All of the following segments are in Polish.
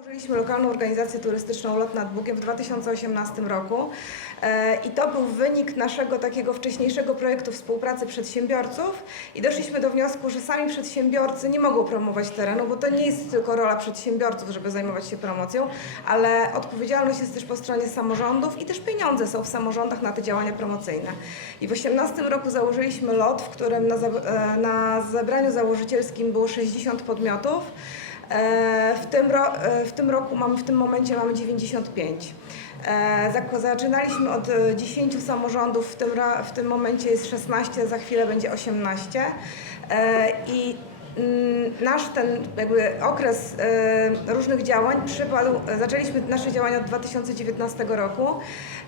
Założyliśmy lokalną organizację turystyczną Lot nad Bugiem w 2018 roku E, i to był wynik naszego takiego wcześniejszego projektu współpracy przedsiębiorców i doszliśmy do wniosku, że sami przedsiębiorcy nie mogą promować terenu, bo to nie jest tylko rola przedsiębiorców, żeby zajmować się promocją, ale odpowiedzialność jest też po stronie samorządów i też pieniądze są w samorządach na te działania promocyjne. I w 2018 roku założyliśmy lot, w którym na, e, na zebraniu założycielskim było 60 podmiotów. E, W tym, ro, e, w tym roku mamy, w tym momencie mamy 95. E, Zaczynaliśmy od e, 10 samorządów, w tym, w tym momencie jest 16, za chwilę będzie 18. E, I nasz ten jakby okres e, różnych działań przypadł, zaczęliśmy nasze działania od 2019 roku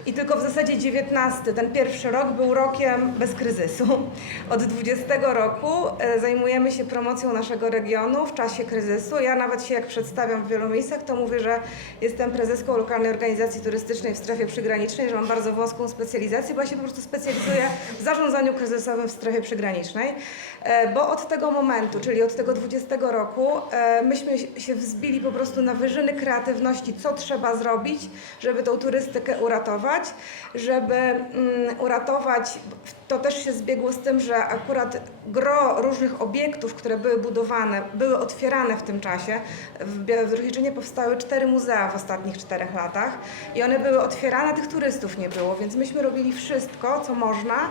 i tylko w zasadzie 19, ten pierwszy rok był rokiem bez kryzysu. Od 20 roku e, zajmujemy się promocją naszego regionu w czasie kryzysu. Ja nawet się jak przedstawiam w wielu miejscach, to mówię, że jestem prezeską lokalnej organizacji turystycznej w strefie przygranicznej, że mam bardzo wąską specjalizację, bo ja się po prostu specjalizuję w zarządzaniu kryzysowym w strefie przygranicznej, E, bo od tego momentu, czyli od tego 20 roku, e, myśmy się wzbili po prostu na wyżyny kreatywności, co trzeba zrobić, żeby tą turystykę uratować, żeby mm, uratować, to też się zbiegło z tym, że akurat gro różnych obiektów, które były budowane, były otwierane w tym czasie. W Białowieżynie powstały cztery muzea w ostatnich czterech latach i one były otwierane, tych turystów nie było, więc myśmy robili wszystko, co można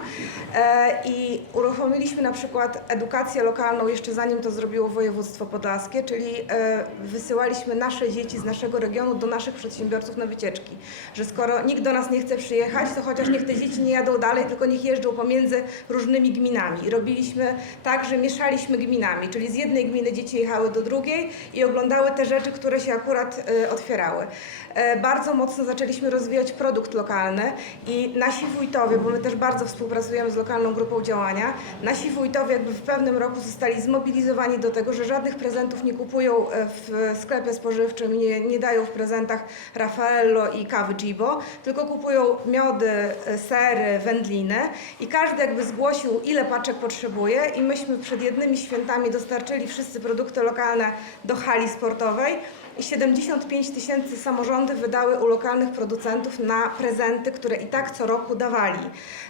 e, i uruchomiliśmy na przykład edukację lokalną jeszcze zanim to zrobiło województwo podlaskie, czyli e, wysyłaliśmy nasze dzieci z naszego regionu do naszych przedsiębiorców na wycieczki, że skoro nikt do nas nie chce przyjechać, to chociaż niech te dzieci nie jadą dalej, tylko niech jeżdżą pomiędzy różnymi gminami. I robiliśmy tak, że mieszaliśmy gminami, czyli z jednej gminy dzieci jechały do drugiej i oglądały te rzeczy, które się akurat e, otwierały. E, Bardzo mocno zaczęliśmy rozwijać produkt lokalny i nasi wójtowie, bo my też bardzo współpracujemy z lokalną grupą działania, nasi wójtowie jakby w pewnym roku zostali zmobilizowani do tego, że żadnych prezentów nie kupują e, w sklepie spożywczym, nie, nie dają w prezentach Raffaello i kawy Gibo, tylko kupują miody, e, sery, wędliny i każdy jakby zgłosił ile paczek potrzebuje i myśmy przed jednymi świętami dostarczyli wszyscy produkty lokalne do hali sportowej i 75 tysięcy samorządy wydały u lokalnych producentów na prezenty, które i tak co roku dawali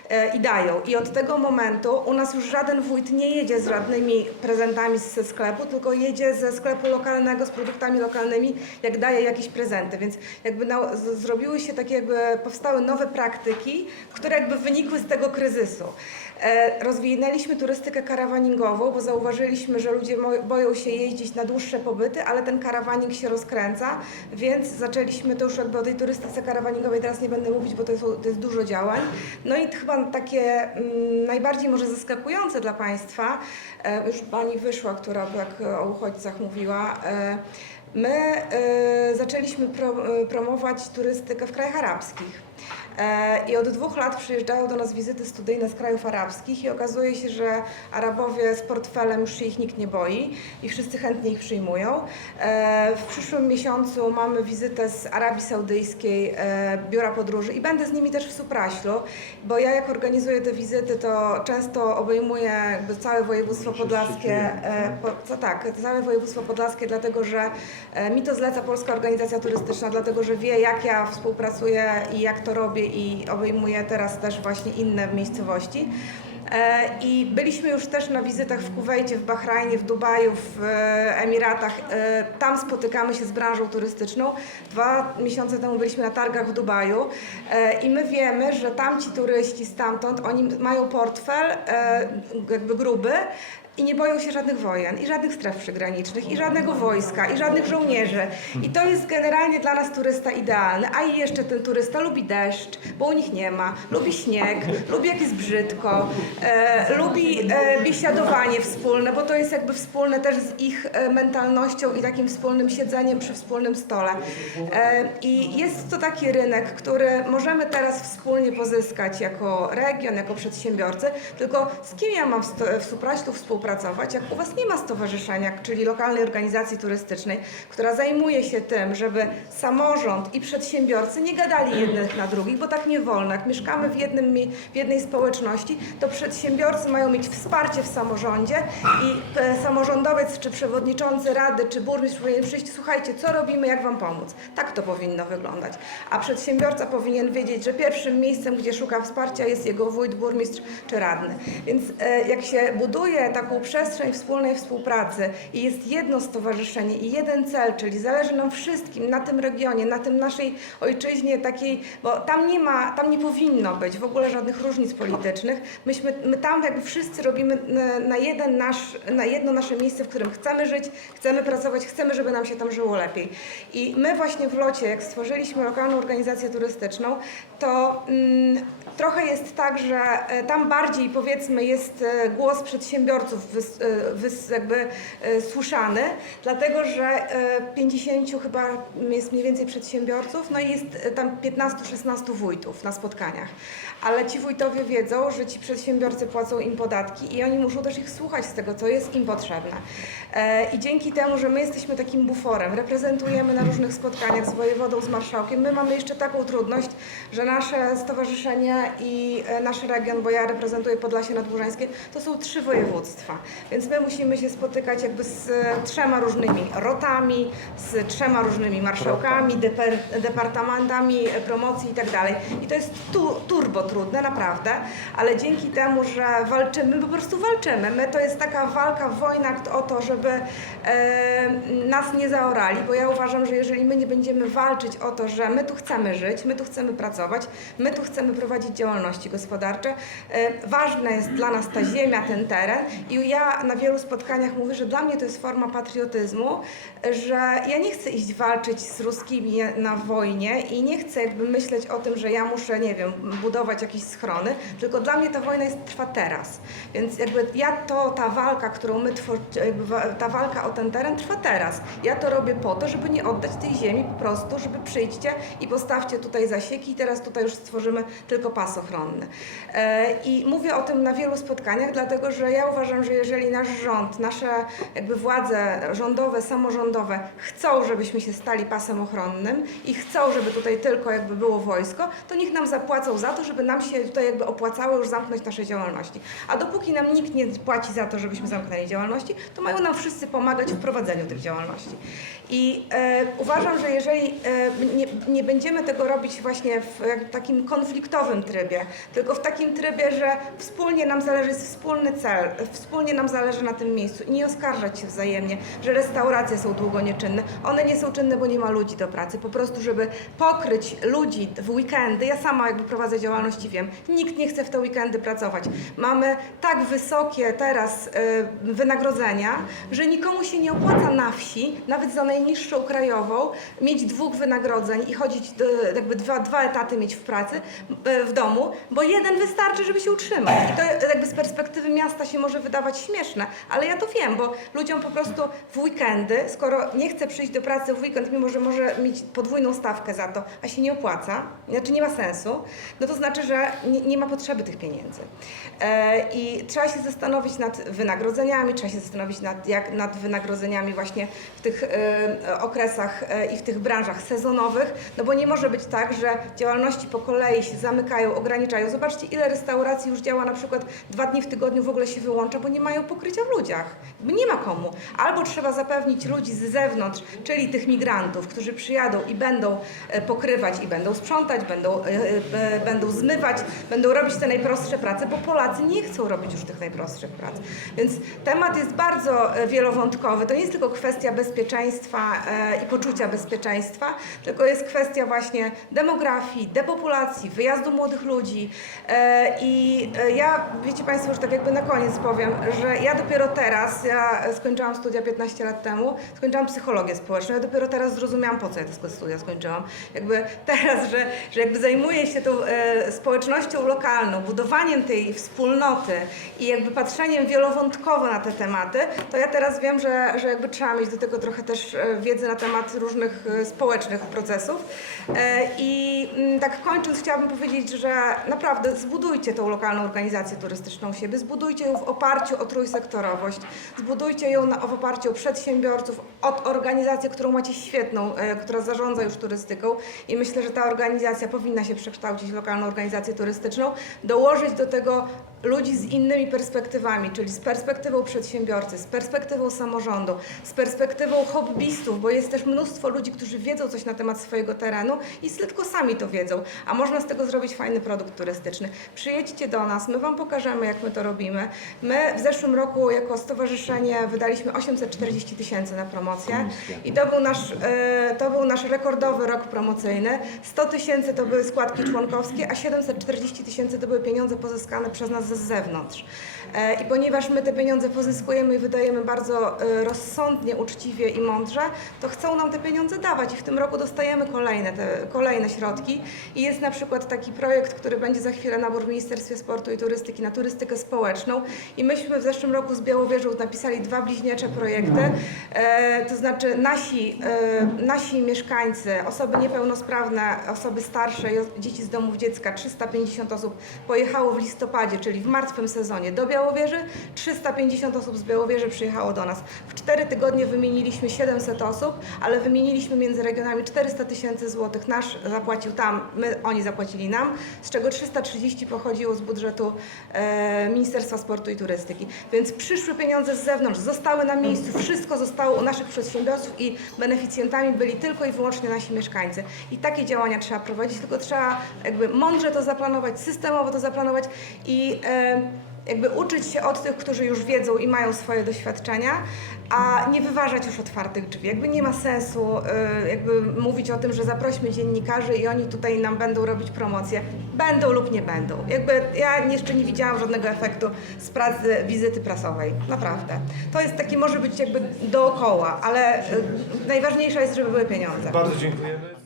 e, i dają. I od tego momentu u nas już żaden wójt nie jedzie z żadnymi prezentami ze sklepu, tylko jedzie ze sklepu lokalnego z produktami lokalnymi, jak daje jakieś prezenty. Więc jakby na, z, zrobiły się takie jakby, powstały nowe praktyki, które jakby wynikły z tego kryzysu. E, Rozwinęliśmy turystykę karawaningową, bo zauważyliśmy, że ludzie boją się jeździć na dłuższe pobyty, ale ten karawaning się rozkręca, więc zaczęliśmy to już jakby o tej turystyce karawaningowej teraz nie będę mówić, bo to jest, to jest dużo działań. No i chyba takie mm, najbardziej może zaskakujące dla Państwa, e, już Pani wyszła, która jak o uchodźcach mówiła, e, my zaczęliśmy pro, promować turystykę w krajach arabskich. E, I od dwóch lat przyjeżdżają do nas wizyty studyjne z krajów arabskich i okazuje się, że Arabowie z portfelem już się ich nikt nie boi i wszyscy chętnie ich przyjmują. E, W przyszłym miesiącu mamy wizytę z Arabii Saudyjskiej, e, biura podróży i będę z nimi też w Supraślu, bo ja jak organizuję te wizyty, to często obejmuję jakby całe województwo podlaskie, e, po, co tak, całe województwo podlaskie, dlatego że mi to zleca Polska Organizacja Turystyczna, dlatego że wie jak ja współpracuję i jak to robię i obejmuję teraz też właśnie inne miejscowości. E, I byliśmy już też na wizytach w Kuwejcie, w Bahrajnie, w Dubaju, w e, Emiratach. E, Tam spotykamy się z branżą turystyczną. Dwa miesiące temu byliśmy na targach w Dubaju i my wiemy, że tamci turyści stamtąd, oni mają portfel jakby gruby i nie boją się żadnych wojen, i żadnych stref przygranicznych, i żadnego wojska, i żadnych żołnierzy. I to jest generalnie dla nas turysta idealny. A i jeszcze ten turysta lubi deszcz, bo u nich nie ma, lubi śnieg, lubi jak jest brzydko, e, lubi e, biesiadowanie wspólne, bo to jest jakby wspólne też z ich e, mentalnością i takim wspólnym siedzeniem przy wspólnym stole. E, I jest to taki rynek, który możemy teraz wspólnie pozyskać jako region, jako przedsiębiorcy, tylko z kim ja mam w, sto- w Supraślu współpracować? Współpracować, jak u Was nie ma stowarzyszenia, czyli lokalnej organizacji turystycznej, która zajmuje się tym, żeby samorząd i przedsiębiorcy nie gadali jednych na drugich, bo tak nie wolno. Jak mieszkamy w, jednym, w jednej społeczności, to przedsiębiorcy mają mieć wsparcie w samorządzie i e, samorządowiec, czy przewodniczący rady, czy burmistrz powinien przyjść, słuchajcie, co robimy, jak Wam pomóc. Tak to powinno wyglądać. A przedsiębiorca powinien wiedzieć, że pierwszym miejscem, gdzie szuka wsparcia jest jego wójt, burmistrz czy radny. Więc e, jak się buduje taką przestrzeń wspólnej współpracy i jest jedno stowarzyszenie i jeden cel, czyli zależy nam wszystkim na tym regionie, na tym naszej ojczyźnie takiej, bo tam nie ma, tam nie powinno być w ogóle żadnych różnic politycznych. Myśmy, my tam jakby wszyscy robimy na, na jeden nasz, na jedno nasze miejsce, w którym chcemy żyć, chcemy pracować, chcemy, żeby nam się tam żyło lepiej. I my właśnie w Locie, jak stworzyliśmy lokalną organizację turystyczną, to mm, trochę jest tak, że e, tam bardziej powiedzmy jest e, głos przedsiębiorców wys, e, wys, jakby e, słyszany, dlatego że e, 50 chyba jest mniej więcej przedsiębiorców, no i jest e, tam 15-16 wójtów na spotkaniach. Ale ci wójtowie wiedzą, że ci przedsiębiorcy płacą im podatki i oni muszą też ich słuchać z tego, co jest im potrzebne. E, I dzięki temu, że my jesteśmy takim buforem, reprezentujemy na różnych spotkaniach z wojewodą, z marszałkiem, my mamy jeszcze taką trudność, że nasze stowarzyszenie i e, nasz region, bo ja reprezentuję Podlasie Nadburzańskie, to są trzy województwa. Więc my musimy się spotykać jakby z trzema różnymi rotami, z trzema różnymi marszałkami, deper, departamentami promocji i tak dalej. I to jest tu, turbo trudne, naprawdę, ale dzięki temu, że walczymy, my po prostu walczymy. My to jest taka walka, wojna o to, żeby e, nas nie zaorali, bo ja uważam, że jeżeli my nie będziemy walczyć o to, że my tu chcemy żyć, my tu chcemy pracować, my tu chcemy prowadzić działalności gospodarcze, e, ważna jest dla nas ta ziemia, ten teren i ja na wielu spotkaniach mówię, że dla mnie to jest forma patriotyzmu, że ja nie chcę iść walczyć z ruskimi na wojnie i nie chcę jakby myśleć o tym, że ja muszę, nie wiem, budować jakieś schrony, tylko dla mnie ta wojna jest, trwa teraz. Więc jakby ja to, ta walka, którą my ta walka o ten teren trwa teraz. Ja to robię po to, żeby nie oddać tej ziemi po prostu, żeby przyjdźcie i postawcie tutaj zasieki i teraz tutaj już stworzymy tylko pas ochronny. E, I mówię o tym na wielu spotkaniach, dlatego że ja uważam, że jeżeli nasz rząd, nasze jakby władze rządowe, samorządowe chcą, żebyśmy się stali pasem ochronnym i chcą, żeby tutaj tylko jakby było wojsko, to niech nam zapłacą za to, żeby nam się tutaj jakby opłacało już zamknąć nasze działalności. A dopóki nam nikt nie płaci za to, żebyśmy zamknęli działalności, to mają nam wszyscy pomagać w prowadzeniu tych działalności. I e, uważam, że jeżeli e, nie, nie będziemy tego robić właśnie w takim konfliktowym trybie, tylko w takim trybie, że wspólnie nam zależy, jest wspólny cel, wspólnie nam zależy na tym miejscu i nie oskarżać się wzajemnie, że restauracje są długo nieczynne. One nie są czynne, bo nie ma ludzi do pracy. Po prostu, żeby pokryć ludzi w weekendy, ja sama jakby prowadzę działalność i wiem, nikt nie chce w te weekendy pracować. Mamy tak wysokie teraz e, wynagrodzenia, że nikomu się nie opłaca na wsi, nawet za najniższą krajową, mieć dwóch wynagrodzeń i chodzić, do, jakby dwa, dwa etaty mieć w pracy, e, w domu, bo jeden wystarczy, żeby się utrzymać. I to jakby z perspektywy miasta się może wydawać śmieszne, ale ja to wiem, bo ludziom po prostu w weekendy, skoro nie chce przyjść do pracy w weekend, mimo że może mieć podwójną stawkę za to, a się nie opłaca, znaczy nie ma sensu, no to znaczy, że nie, nie ma potrzeby tych pieniędzy. E, I trzeba się zastanowić nad wynagrodzeniami, trzeba się zastanowić nad, jak, nad wynagrodzeniami właśnie w tych e, okresach e, i w tych branżach sezonowych, no bo nie może być tak, że działalności po kolei się zamykają, ograniczają. Zobaczcie, ile restauracji już działa na przykład dwa dni w tygodniu w ogóle się wyłącza, bo nie mają pokrycia w ludziach. Nie ma komu. Albo trzeba zapewnić ludzi z zewnątrz, czyli tych migrantów, którzy przyjadą i będą e, pokrywać i będą sprzątać, będą, e, e, będą zmywać, będą robić te najprostsze prace, bo Polacy nie chcą robić już tych najprostszych prac. Więc temat jest bardzo wielowątkowy. To nie jest tylko kwestia bezpieczeństwa i poczucia bezpieczeństwa, tylko jest kwestia właśnie demografii, depopulacji, wyjazdu młodych ludzi. I ja, wiecie Państwo, już tak jakby na koniec powiem, że ja dopiero teraz, ja skończyłam studia 15 lat temu, skończyłam psychologię społeczną, ja dopiero teraz zrozumiałam, po co ja te studia skończyłam. Jakby teraz, że, że jakby zajmuję się tą e, społecznością lokalną, budowaniem tej wspólnoty i jakby patrzeniem wielowątkowo na te tematy, to ja teraz wiem, że, że jakby trzeba mieć do tego trochę też e, wiedzy na temat różnych e, społecznych procesów. E, I mm, tak kończąc, chciałabym powiedzieć, że naprawdę zbudujcie tą lokalną organizację turystyczną siebie, zbudujcie ją w oparciu oparciu o trójsektorowość, zbudujcie ją na, w oparciu o przedsiębiorców, od organizacji, którą macie świetną, e, która zarządza już turystyką. I myślę, że ta organizacja powinna się przekształcić w lokalną organizację turystyczną, dołożyć do tego ludzi z innymi perspektywami, czyli z perspektywą przedsiębiorcy, z perspektywą samorządu, z perspektywą hobbystów, bo jest też mnóstwo ludzi, którzy wiedzą coś na temat swojego terenu i tylko sami to wiedzą, a można z tego zrobić fajny produkt turystyczny. Przyjedźcie do nas, my Wam pokażemy, jak my to robimy. My w zeszłym roku jako stowarzyszenie wydaliśmy 840 tysięcy na promocję i to był, nasz, e, to był nasz rekordowy rok promocyjny. 100 tysięcy to były składki członkowskie, a 740 tysięcy to były pieniądze pozyskane przez nas z zewnątrz. E, I ponieważ my te pieniądze pozyskujemy i wydajemy bardzo e, rozsądnie, uczciwie i mądrze, to chcą nam te pieniądze dawać i w tym roku dostajemy kolejne, te, kolejne środki. I jest na przykład taki projekt, który będzie za chwilę nabór w Ministerstwie Sportu i Turystyki na turystykę społeczną. I myśmy w zeszłym roku z Białowieżą napisali dwa bliźniacze projekty, e, to znaczy nasi, nasi mieszkańcy, osoby niepełnosprawne, osoby starsze dzieci z domów dziecka, 350 osób pojechało w listopadzie, czyli w martwym sezonie do Białowieży, 350 osób z Białowieży przyjechało do nas. W cztery tygodnie wymieniliśmy 700 osób, ale wymieniliśmy między regionami 400 tysięcy złotych. Nasz zapłacił tam, my, oni zapłacili nam, z czego 330 pochodziło z budżetu e, Ministerstwa Sportu i Turystyki. Więc przyszły pieniądze z zewnątrz, zostały na miejscu, wszystko zostało u naszych przedsiębiorców i beneficjentami byli tylko i wyłącznie nasi mieszkańcy. I takie działania trzeba prowadzić, tylko trzeba jakby mądrze to zaplanować, systemowo to zaplanować i e, jakby uczyć się od tych, którzy już wiedzą i mają swoje doświadczenia, a nie wyważać już otwartych drzwi. Jakby nie ma sensu y, jakby mówić o tym, że zaprośmy dziennikarzy i oni tutaj nam będą robić promocję. Będą lub nie będą. Jakby ja jeszcze nie widziałam żadnego efektu z pracy wizyty prasowej. Naprawdę. To jest taki, może być jakby dookoła, ale najważniejsze jest, żeby były pieniądze. Bardzo dziękujemy.